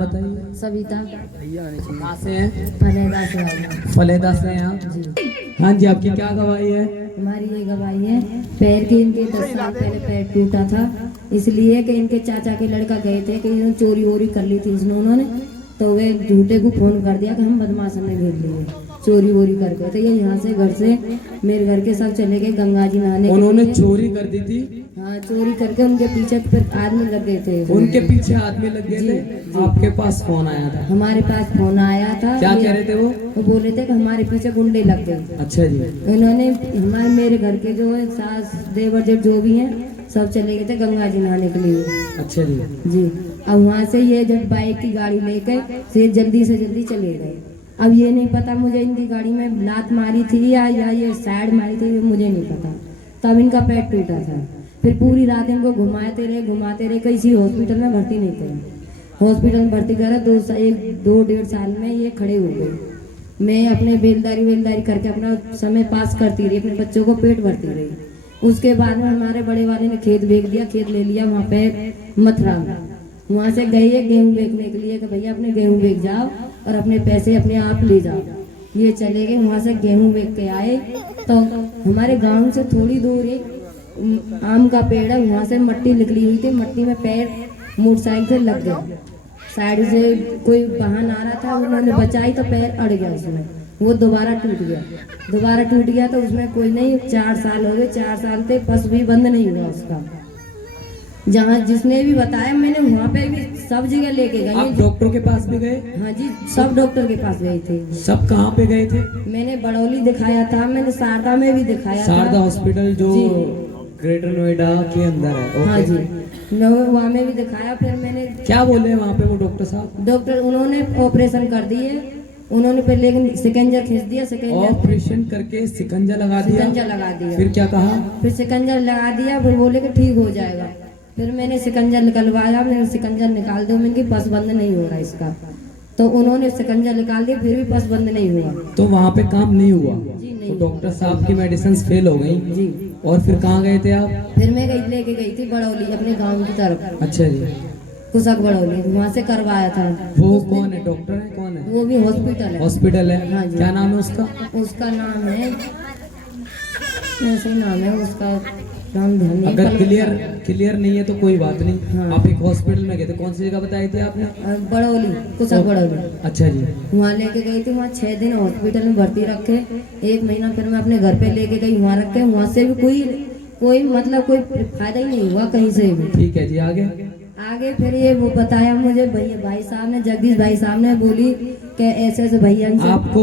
बताइए। सविता। कहाँ से हैं? फलेदा से आई हूँ। फलेदा से हैं आप? जी। हाँ जी, आपकी क्या गवाही है? हमारी ये गवाही है, पैर की इनके 10 साल पहले पैर टूटा था, इसलिए कि इनके चाचा के लड़का गए थे कि इन्होंने चोरी वोरी कर ली थी उन्होंने, तो वे झूठे को फोन कर दिया कि हम बदमाश ने घेर लिए चोरी वोरी करके। तो ये यहाँ से घर से मेरे घर के सब चले गए गंगा जी नहाने। उन्होंने चोरी कर दी थी? हाँ, चोरी करके उनके पीछे फिर आदमी लग गए थे। उनके पीछे आदमी लग गए थे? आपके पास फोन आया था? हमारे पास फोन आया था। क्या कह रहे थे वो? वो बोल रहे थे कि हमारे पीछे गुंडे लग गए। अच्छा जी। उन्होंने हमारे मेरे घर के जो है सास देवर जेठ जो भी हैं सब चले गए थे गंगा जी नहाने के लिए। अच्छा जी। जी। अब वहाँ से ये जब बाइक की गाड़ी लेकर से जल्दी से जल्दी चले गए। अब ये नहीं पता मुझे इनकी गाड़ी में लात मारी थी या ये साइड मारी थी, ये मुझे नहीं पता। तब इनका पैर टूटा था। फिर पूरी रात इनको घुमाते रहे, किसी हॉस्पिटल में भर्ती नहीं थे। हॉस्पिटल में भर्ती करा 2-1.5 साल में ये खड़े हो गए। मैं अपने बेलदारी करके अपना समय पास करती रही, अपने बच्चों को पेट भरती रही। उसके बाद में हमारे बड़े वाले ने खेत बेच दिया, खेत ले लिया वहाँ पे मथुरा में। वहाँ से गए गेहूँ बेचने के लिए कि भैया अपने गेहूँ बेच जाओ और अपने पैसे अपने आप ले जाओ। ये चले गए, वहाँ से गेहूँ बेच के आए तो हमारे गाँव से थोड़ी दूर एक आम का पेड़ है, वहाँ से मट्टी निकली हुई थी, मट्टी में पैर मोटरसाइकिल से लग गया। साइड से कोई वाहन आ रहा था, उन्होंने बचाई तो पैर अड़ गया उसमें, वो दोबारा टूट गया। तो उसमें कोई नहीं, 4 साल हो गए, 4 साल से पस भी बंद नहीं हुआ उसका। जहाँ जिसने भी बताया मैंने वहाँ पे भी सब जगह लेके गए। आप डॉक्टर के पास भी गए? हाँ जी, सब डॉक्टर के पास गए थे। सब कहाँ पे गए थे? मैंने बड़ौली दिखाया था, मैंने शारदा में भी दिखाया था। शारदा हॉस्पिटल जो ग्रेटर नोएडा के अंदर है? हाँ जी, वहाँ में भी दिखाया। फिर मैंने क्या बोले वहाँ पे वो डॉक्टर साहब? डॉक्टर उन्होंने ऑपरेशन कर दिए, उन्होंने फिर लेकिन सिकंजा खींच दिया। ऑपरेशन करके सिकंजा लगा दिया? फिर क्या कहा? फिर सिकंजा लगा दिया, फिर बोले कि ठीक हो जाएगा। फिर मैंने सिकंजा निकलवाया, मैंने सिकंजा निकाल दो, मैंने पस बंद नहीं हो रहा इसका। तो उन्होंने सिकंजा निकाल दिया, फिर भी पस बंद नहीं हुआ। तो वहाँ पे काम नहीं हुआ? जी नहीं। तो डॉक्टर साहब की मेडिसिन फेल हो गई? जी। और फिर कहाँ गए थे आप? फिर मैं लेके गई थी बड़ौली, अपने गाँव की तरफ। अच्छा जी। कुशक बड़ौली, वहाँ से करवाया था। वो कौन है? डॉक्टर है? कौन है वो भी हॉस्पिटल है। हाँ जी। क्या नाम है उसका? उसका नाम है, ऐसे नाम है उसका, नाम ध्यान नहीं। अगर क्लियर नहीं है तो कोई बात नहीं। हाँ। आप एक हॉस्पिटल में गए थे, कौन सी जगह बताई थी आपने? बड़ौली, कुशक बड़ौली। अच्छा जी। वहाँ लेके गई थी, वहाँ 6 दिन हॉस्पिटल में भर्ती रखे, 1 महीना फिर मैं अपने घर पे लेके गई, वहाँ रखे। वहाँ से भी कोई मतलब कोई फायदा ही नहीं हुआ कहीं से भी। ठीक है जी, आगे फिर ये वो बताया मुझे भाई साहब ने, जगदीश भाई साहब ने, बोली कि ऐसे भैया आपको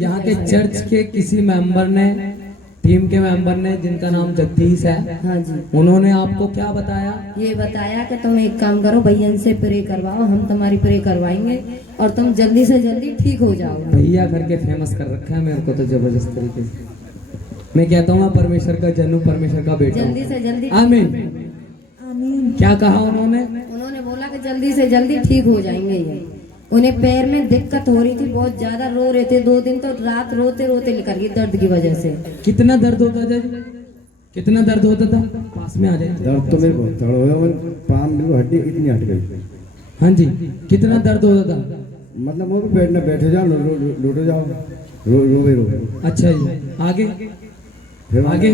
यहाँ के चर्च के किसी मेंबर ने, टीम के मेंबर ने, जिनका नाम जगदीश है, हाँ जी, उन्होंने आपको क्या बताया? ये बताया कि तुम एक काम करो, भैया से प्रे करवाओ, हम तुम्हारी प्रे करवाएंगे और तुम जल्दी से जल्दी ठीक हो जाओ। भैया करके फेमस कर रखा है मेरे को तो जबरदस्त तरीके से। मैं कहता हूँ परमेश्वर का जन्म, परमेश्वर का बेटा। जल्दी से जल्दी। आमीन। क्या कहा उन्होंने? उन्होंने बोला कि जल्दी से जल्दी ठीक हो जाएंगे ये। उन्हें पैर में दिक्कत हो रही थी, बहुत ज्यादा रो रहे थे, 2 दिन तो रात रोते निकल गई दर्द की वजह से। कितना दर्द होता था? कितना दर्द होता था? पास में आ जाए। दर्द तो मेरे बहुत पाम में हड्डी इतनी हट गई। हाँ जी, कितना दर्द होता था? मतलब वो भी बैठना, बैठे जाओ, लौटो जाओ, रोवे। अच्छा जी, आगे? फिर आगे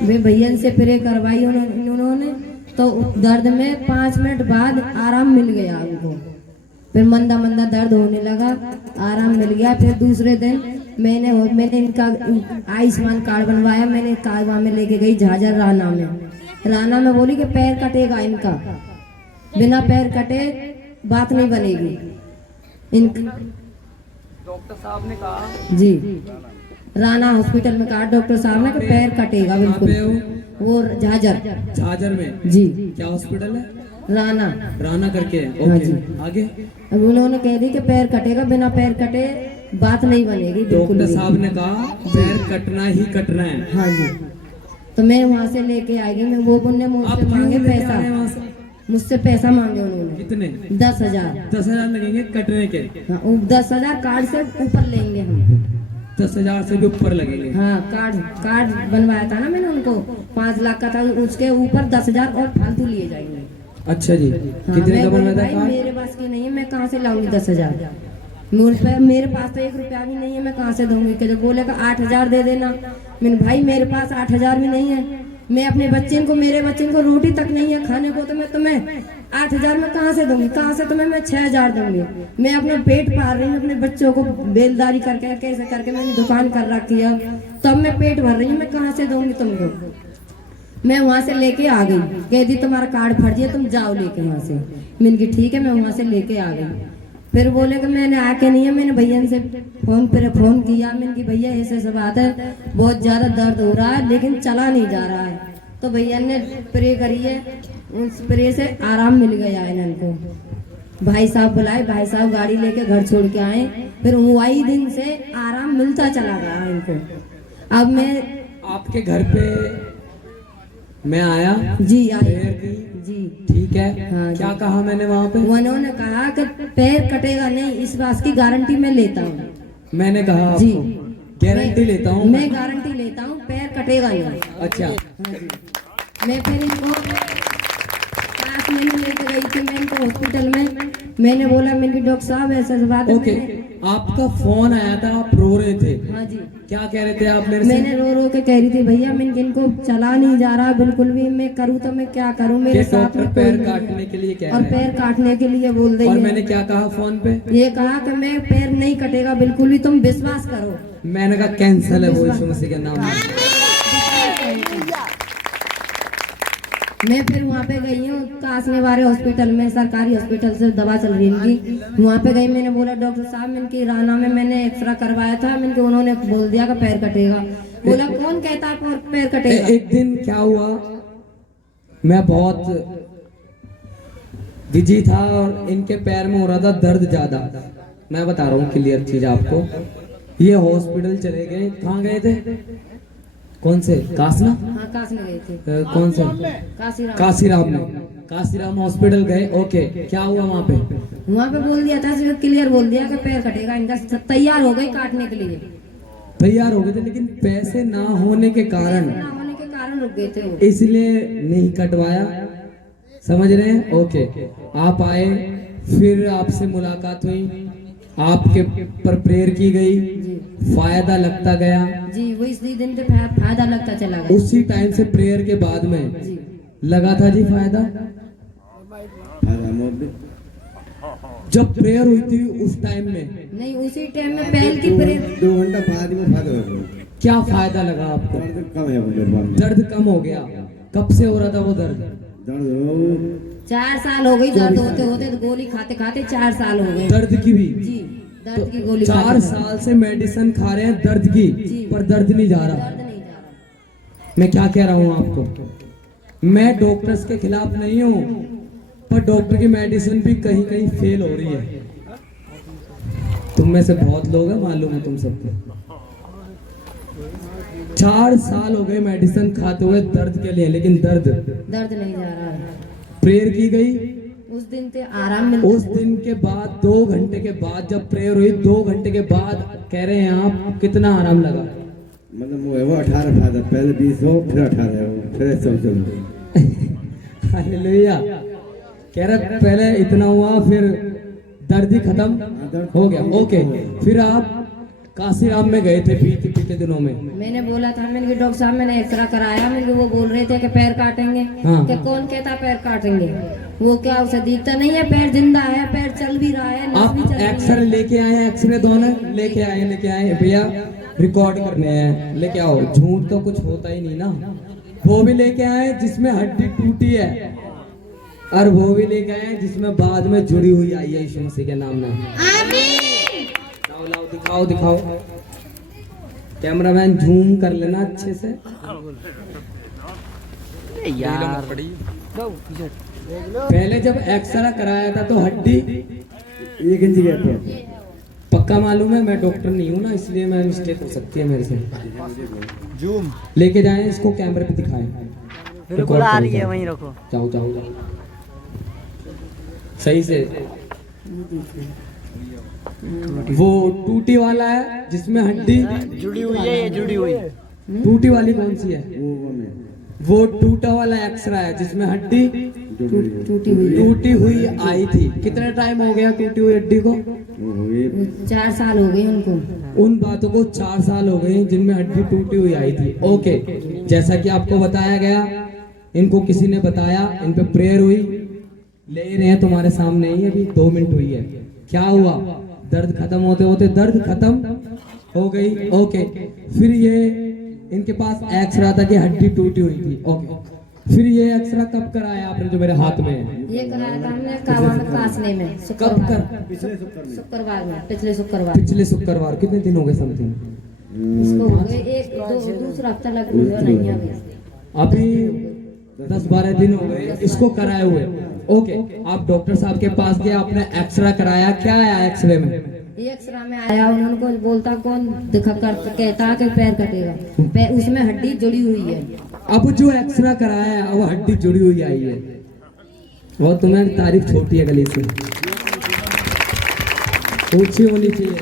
वे भैया से प्रे करवाई उन्होंने, तो दर्द में 5 मिनट बाद आराम मिल गया उनको। फिर मंदा दर्द होने लगा, आराम मिल गया। फिर दूसरे दिन मैंने इनका आयुष्मान कार्ड बनवाया। मैंने वहाँ में लेके गई झाझर राना में बोली कि पैर कटेगा इनका, बिना पैर कटे बात नहीं बनेगी। डॉक्टर साहब ने कहा जी, राना हॉस्पिटल में कहा डॉक्टर साहब ने कि पैर कटेगा बिल्कुल। वो झाझर में जी। क्या हॉस्पिटल है? राना करके है। हाँ ओके जी। आगे? अब उन्होंने कह दी कि पैर कटेगा, बिना पैर कटे बात नहीं बनेगी बिल्कुल। डॉक्टर साहब ने कहा पैर कटना ही कटना है। हाँ जी। तो मैं वहाँ से लेके आई गई। मैं वो बोलने मुझसे मांगे पैसा, मुझसे पैसा मांगे उन्होंने। कितने? 10,000। 10,000 लगेंगे कटने के? हाँ, 10,000 कार्ड से ऊपर लेंगे हम। 10,000 से भी ऊपर लगेंगे? हाँ, कार्ड बनवाया था ना मैंने उनको, 5 लाख का था, उसके ऊपर 10,000 और फालतू लिए जाएंगे। अच्छा जी, हाँ, कितने मैं का बन बोली, रहा था भाई कार? मेरे पास की नहीं है, मैं कहाँ से लाऊंगी 10,000। मेरे पास तो 1 रुपया भी नहीं है, मैं कहाँ से दूंगी। कि जब बोलेगा 8,000 दे देना, मैंने भाई मेरे पास 8,000 भी नहीं है, मैं अपने बच्चे को, मेरे बच्चे को रोटी तक नहीं है खाने को, तो मैं तुम्हें 8,000 में कहाँ से दूंगी, कहाँ से तुम्हें मैं 6,000 दूंगी। मैं अपना पेट पाल रही हूँ, अपने बच्चों को बेलदारी करके कैसे करके मैंने दुकान कर रखी है, तब मैं पेट भर रही हूँ, मैं कहाँ से दूंगी तुमको। मैं वहां से लेके आ गई, कह दी तुम्हारा कार्ड फर्जी है, तुम जाओ लेके वहां से। मैंने कहा ठीक है, मैं वहां से लेके आ गई। फिर बोले कि मैंने आके नहीं है, मैंने भैया से फोन किया, मैंने कि भैया ऐसे ऐसे बात है, बहुत ज्यादा दर्द हो रहा है लेकिन चला नहीं जा रहा है। तो भैया ने स्प्रे करी है, उस स्प्रे से आराम मिल गया है इनको। भाई साहब बुलाए, भाई साहब गाड़ी लेके घर छोड़ के आए, फिर वही दिन से आराम मिलता चला गया इनको। अब मैं आपके घर पे मैं आया, जी आए प्रेयर की, जी, ठीक है। हाँ क्या जी। कहा मैंने वहाँ पे? उन्होंने कहा कि पैर कटेगा नहीं, इस बात की गारंटी मैं लेता हूँ। मैंने कहा जी, आपको गारंटी लेता हूँ मैं गारंटी लेता हूँ, पैर कटेगा नहीं। अच्छा, हाँ जी। मैं फिर इनको पास मैंने लेके गई थी, मैं इनको हॉस्पिटल में, मैंने बोला, मैंने डॉक्टर साहब ऐसा बात है। ओके। आपका फोन आया था, आप रो रहे थे, हाँ जी। क्या कह रहे थे आप मेरे से? मैंने रो रो के कह रही थी, भैया मैं इनको चला नहीं जा रहा बिल्कुल भी, मैं करूँ तो मैं क्या करूँ, मेरे ये साथ डॉक्टर में कोई पैर नहीं है। काटने के लिए कह और रहे हैं। पैर काटने के लिए बोल रही और है। मैंने क्या कहा फोन पे? ये कहा कि मैं पैर नहीं कटेगा बिल्कुल भी, तुम विश्वास करो। मैंने कहा कैंसल है वो यीशु मसीह के नाम में। मैं फिर वहाँ पे गई हूँ कासने वाले हॉस्पिटल में, सरकारी हॉस्पिटल से दवा चल रही थी, वहाँ पे गई, मैंने बोला डॉक्टर साहब मैंने राना में मैंने एक्सरा करवाया था, मैंने उन्होंने बोल दिया कि पैर कटेगा। बोला कौन कहता है पैर कटेगा। एक दिन क्या हुआ, मैं बहुत बिजी था और इनके पैर में हो रहा था दर्द ज्यादा। मैं बता रहा हूँ क्लियर चीज आपको। ये हॉस्पिटल चले गए, कहाँ गए थे? कौन से? कासना? हाँ कासने गए थे। कौन से? काशीराम। काशीराम में, काशीराम हॉस्पिटल गए। ओके, क्या हुआ वहाँ पे? वहाँ पे बोल दिया था, सिर्फ क्लियर बोल दिया कि पैर कटेगा इनका, तैयार हो गई काटने के लिए। तैयार हो गए थे, लेकिन पैसे ना होने के कारण, ना होने के कारण रुक गए थे वो। इसलिए नहीं कटवाया। समझ रहे हैं? ओके। आप आए, फिर आपसे मुलाकात हुई, आपके पर प्रेयर की गई, जी फायदा लगता गया। जी, वो इसी दिन से फायदा लगता चला गया। उसी टाइम से प्रेयर के बाद में जी लगा था जी फायदा। जब प्रेयर हुई थी उस टाइम में, नहीं, उसी टाइम में पहल की प्रेयर। 2 घंटा बाद में फायदा हो गया। क्या फायदा लगा आपको? दर्द कम है मेरे पास में। दर्द कम हो गया। कब से हो रहा था वो दर्द? दर्द हो 4 साल हो गई दर्द होते होते, तो गोली खाते खाते 4 साल हो गए। दर्द की भी? जी, दर्द की गोली 4 खाते साल से मेडिसिन खा रहे हैं दर्द की, जी। पर दर्द नहीं जा रहा। दर्द नहीं जा रहा। मैं क्या कह रहा हूँ आपको, मैं डॉक्टर्स के खिलाफ नहीं हूँ, पर डॉक्टर की मेडिसिन भी कहीं कहीं फेल हो रही है। तुम में से बहुत लोग हैं, मालूम है तुम सबको। 4 साल हो गए मेडिसिन खाते हुए दर्द के लिए, लेकिन दर्द नहीं जा रहा है। प्रेयर की गई, उस दिन से आराम मिलता। उस दिन के बाद 2 घंटे के बाद जब प्रेयर हुई, 2 घंटे के बाद कह रहे हैं आप कितना आराम लगा? मतलब वो 18 फायदा, पहले 20 हो फिर 18 हो फिर 100। हालेलुया। कह रहे पहले इतना हुआ, फिर दर्द ही खत्म हो गया। ओके, फिर आप काशीराम में गए थे बीते दिनों में। मैंने बोला था, मैंने डॉक्टर साहब मैंने एक्सरा कराया, मैंने वो बोल रहे थे कि पैर काटेंगे। हाँ। कि कौन कहता पैर काटेंगे, वो क्या उसे दिखता नहीं है, पैर जिंदा है, पैर चल भी रहा है, नस भी आप चल रही है। एक्सरे लेके आए? एक्सरे दोनों लेके आए भैया, रिकॉर्ड करने हैं, लेके आओ। झूठ तो कुछ होता ही नहीं ना। वो भी लेके आए जिसमें हड्डी टूटी है, और वो भी लेके आए जिसमें बाद में जुड़ी हुई आई है यीशु मसीह के नाम में। लाओ लाओ, दिखाओ दिखाओ। कैमरामैन जूम कर लेना अच्छे से। यार पहले जब एक्सरा कराया था तो हड्डी 1 इंच गैप है। पक्का मालूम है, मैं डॉक्टर नहीं हूँ ना, इसलिए मैं मिस्टेक हो सकती है मेरे से। जूम लेके जाएं इसको, कैमरे पे दिखाएं। बिल्कुल आ रही है, वहीं रखो। जाओ जाओ जाओ, सही से। वो टूटी वाला है जिसमें हड्डी जुड़ी हुई है, ये जुड़ी हुई। टूटी वाली कौन सी है? वो में वो टूटा वाला एक्सरा है जिसमें हड्डी टूटी हुई है। टूटी हुई आई थी। कितना टाइम हो गया टूटी हुई हड्डी को? वो ये वो 4 साल हो गए उनको। उन बातों को 4 साल हो गए जिनमें हड्डी टूटी हुई आई थी। ओके, जैसा कि आपको बताया गया, इनको किसी ने बताया, इन पे प्रेयर हुई, ले रहे हैं तुम्हारे सामने ही, अभी 2 मिनट हुई है। क्या हुआ? दर्द खत्म होते होते दर्द खत्म हो गई। ओके, फिर ये इनके पास एक्सरा था कि हड्डी टूटी हुई थी। ओके, फिर ये एक्सरा कब कराया आपने जो मेरे हाथ में है? ये कराया था हमने कावा में कासने में कब शुक्रवार कर? शुक्रवार में, पिछले शुक्रवार। पिछले शुक्रवार। कितने दिन हो गए समथिंग? उसको हो गए दूसरा हफ्ता लग गया नहीं अभी। अभी 10-12 दिन हो गए इसको कराए हुए। ओके, आप डॉक्टर साहब के पास गए, आपने एक्सरा कराया, क्या आया एक्सरे में? ये एक्सरा में आया, उनको बोलता कौन दिखा कर कहता कि पैर कटेगा, उसमें हड्डी जुड़ी हुई है। अब जो एक्सरा कराया है वो हड्डी जुड़ी हुई आई है। वो तुम्हारी तारीफ छोटी है गली से, ऊंची होनी चाहिए।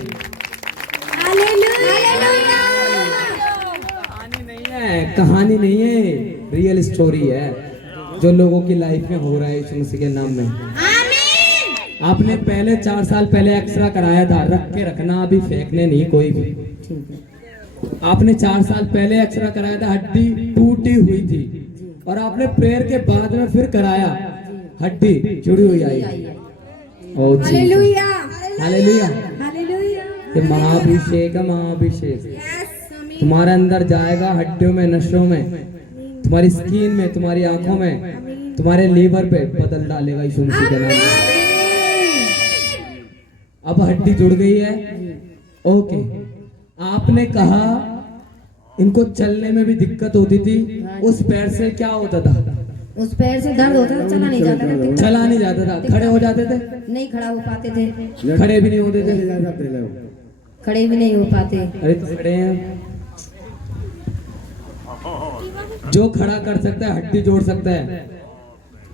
कहानी नहीं है, कहानी नहीं है, रियल स्टोरी है जो लोगों की लाइफ में हो रहा है यीशु मसीह के नाम में। आपने पहले 4 साल पहले एक्सरा कराया था, रख के रखना, अभी फेंकने नहीं कोई भी। ठीक है। आपने 4 साल पहले एक्सरा कराया था, हड्डी टूटी हुई थी, और आपने प्रेयर के बाद में फिर कराया, हड्डी जुड़ी हुई आई। ओ हालेलुया, हालेलुया। ये महाअभिषेक है, महाअभिषेक तुम्हारे अंदर जाएगा, हड्डियों में, नसों में, तुम्हारी स्किन में, तुम्हारी आंखों में, तुम्हारे लीवर पे बदल डालेगा यीशु मसीह के नाम में। अब हड्डी जुड़ गई है। ओके, आपने कहा इनको चलने में भी दिक्कत होती थी, उस पैर से क्या होता था? उस पैर से दर्द होता था, चला नहीं जाता था। चला नहीं जाता था, खड़े हो जाते थे? नहीं खड़ा हो पाते थे। खड़े भी नहीं होते थे? खड़े भी नहीं हो पाते। अरे खड़े हैं, जो खड़ा कर सकता है हड्डी जोड़ सकता है।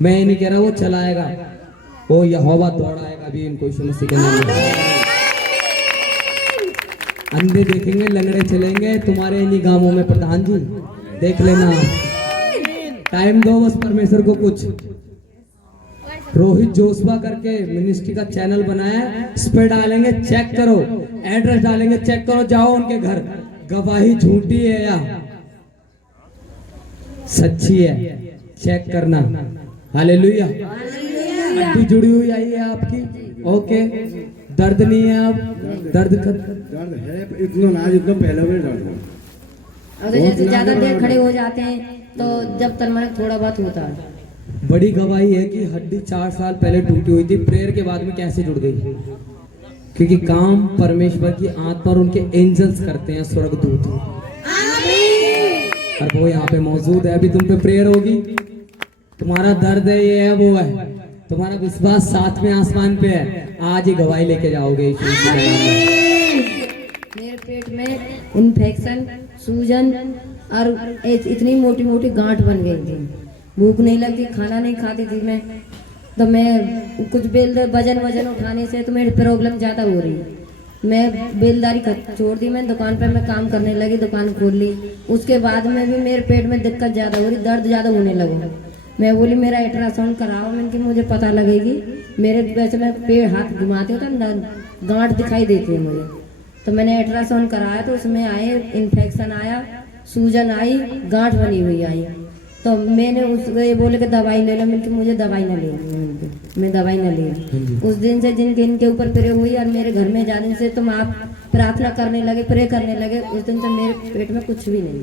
मैं ये नहीं कह रहा वो चलाएगा, वो यहोवा दौड़ाएगा भी इनको यीशु मसीह के नाम में। अंधे देखेंगे, लंगड़े चलेंगे, तुम्हारे इन्हीं गांवों में प्रधान जी देख लेना। टाइम दो बस परमेश्वर को कुछ। रोहित जोशवा करके मिनिस्ट्री का चैनल बनाया है, इस पे डालेंगे, चेक करो, एड्रेस डालेंगे, चेक करो, जाओ उनके घर। गवाही झूठी है या सच्ची है, चेक करना। हालेलुया। हड्डी जुड़ी हुई आई है आपकी। ओके, दर्द नहीं है अब? दर्द है इतना ना, जितना पहले में दर्द। अगर जैसे ज्यादा देर खड़े हो जाते हैं तो जब तक मैं थोड़ा बहुत होता है। बड़ी गवाही है कि हड्डी 4 साल पहले टूटी हुई थी, प्रेयर के बाद में कैसे जुड़ गई? क्योंकि काम परमेश्वर की आत्मा और उनके एंजल्स करते हैं, स्वर्गदूत। और वो यहाँ पे मौजूद है, अभी तुम पे प्रेयर होगी। तुम्हारा दर्द है, ये है, वो है, तुम्हारा विश्वास 7वें आसमान पे है। आज ही गवाही लेके जाओगे यीशु मसीह के नाम में। मेरे पेट में इन्फेक्शन, सूजन और इतनी मोटी मोटी गांठ बन गई थी। भूख नहीं लगती, खाना नहीं खाती थी मैं। तो मैं कुछ वजन उठाने से तो मेरी प्रॉब्लम ज़्यादा हो रही है। मैं बेलदारी छोड़ दी, मैं दुकान पर मैं काम करने लगी, दुकान खोल ली। उसके बाद में भी मेरे पेट में दिक्कत ज़्यादा हो रही, दर्द ज़्यादा होने लगा। मैं बोली मेरा अल्ट्रासाउंड कराओ, मैंने मुझे पता लगेगी। मेरे वैसे मैं पेड़ हाथ घुमाते हो तो गांठ दिखाई देती है मुझे। तो मैंने अल्ट्रासाउंड कराया तो उसमें आए इन्फेक्शन आया, सूजन आई, गांठ बनी हुई आई। तो मैंने उसको ये बोले कि दवाई ले लो, मैंने मुझे दवाई ना ले, मैं दवाई ना ले। उस दिन से जिनके इनके ऊपर प्रे हुई और मेरे घर में जाने से तुम आप प्रार्थना करने लगे, प्रे करने लगे, उस दिन से मेरे पेट में कुछ भी नहीं।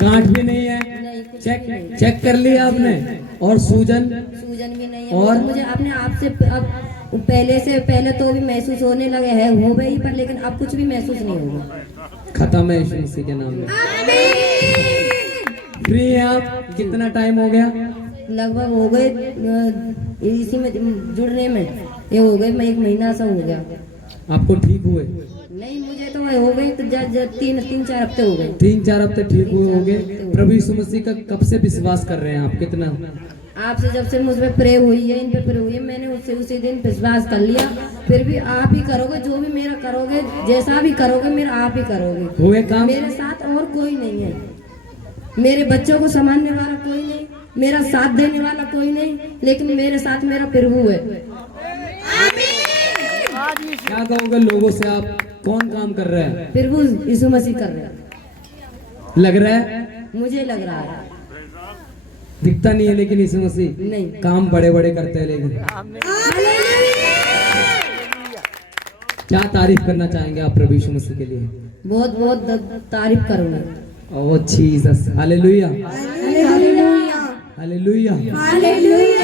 गांठ भी नहीं है, चेक कर लिया आपने? और सूजन भी नहीं है। और मुझे अपने आप से अब पहले तो भी महसूस होने लगे है, हो गई पर, लेकिन अब कुछ भी महसूस नहीं होगा। खत्म है यीशु मसीह के नाम में। फ्री है आप? कितना टाइम हो गया? लगभग हो गए इसी में जुड़ने में, ये हो गए मैं 1 महीना सा हो गया। आपको ठीक हुए? नहीं, मुझे तो हो गए तो 3-4 हफ्ते हो गए। 3-4 हफ्ते ठीक हुए होंगे। प्रभु यीशु मसीह का कब से विश्वास कर रहे हैं आप? कितना? आपसे जब से मुझ पे प्रे हुई है, इन पे प्रे हुई है, मैंने उससे उसी दिन विश्वास कर लिया। फिर भी आप ही करोगे, जो भी मेरा करोगे, जैसा भी करोगे मेरा आप ही करोगे। हुए काम? मेरे साथ और कोई नहीं है। मेरे बच्चों को संभालने वाला कोई नहीं, मेरा साथ देने वाला कोई नहीं, लेकिन मेरे साथ मेरा प्रभु है। क्या कहोगे लोगों से, आप कौन काम कर रहे हैं? प्रभु यीशु मसीह कर रहे हैं, लग रहा है, मुझे लग रहा है। दिखता नहीं है लेकिन यीशु मसीह नहीं, काम बड़े बड़े करते हैं। लेकिन क्या तारीफ करना चाहेंगे आप प्रभु यीशु मसीह के लिए? बहुत बहुत तारीफ करूंगा। Oh Jesus, hallelujah hallelujah hallelujah. Hallelujah.